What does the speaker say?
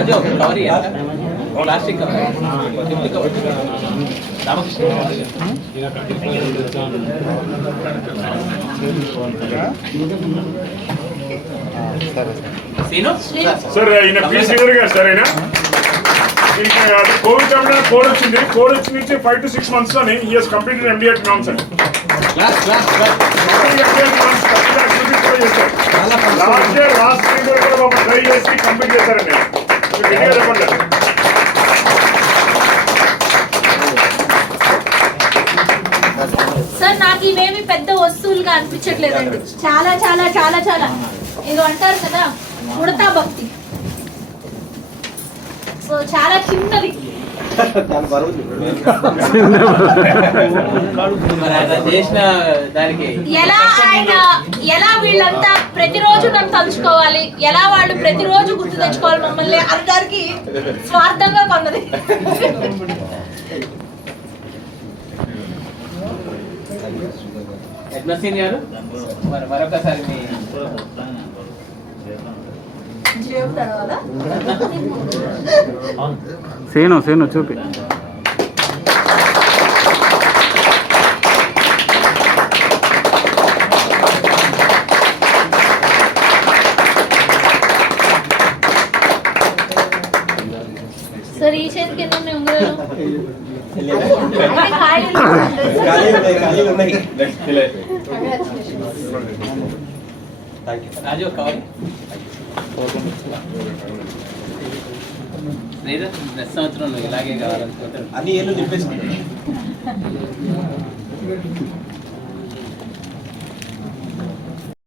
రాజు ఒక cover. Plastic cover. Gift cover. Ramakrishna. Sir ఈయన P. Sridhar గారు అది కోవిడ్ టైంలో కోడ్ వచ్చింది కోడ్ వచ్చి నుంచి ఫైవ్ టు సిక్స్ మంత్స్లోని ఈ he's completed MD at NIMS అండి లాస్ట్ ఇయర్ లాస్ట్ ట్రై చేసి కంప్లీట్ చేశారండి. సార్ నాకు ఇవేమి పెద్ద వస్తువులుగా అనిపించట్లేదండి. చాలా చాలా చాలా చాలా. ఇది అంటారు కదా ఉడతా భక్తి. సో చాలా చిన్నది ఎలా ఆయన ఎలా వీళ్ళంతా ప్రతిరోజు నన్ను తలుచుకోవాలి? ఎలా వాళ్ళు ప్రతిరోజు గుర్తు తెచ్చుకోవాలి మమ్మల్ని? అనడానికి స్వార్థంగా కొన్నది. గారు మరి మరొకసారి మీ సీను సీను చూపి. ఉన్నాయి ఉన్నాయి. రాజు ఒక కవర్ లేదా నెక్స్ట్ సంవత్సరం నువ్వు ఇలాగే కావాలనుకుంటారు అన్ని ఏళ్ళు నింపేసుకుంటాను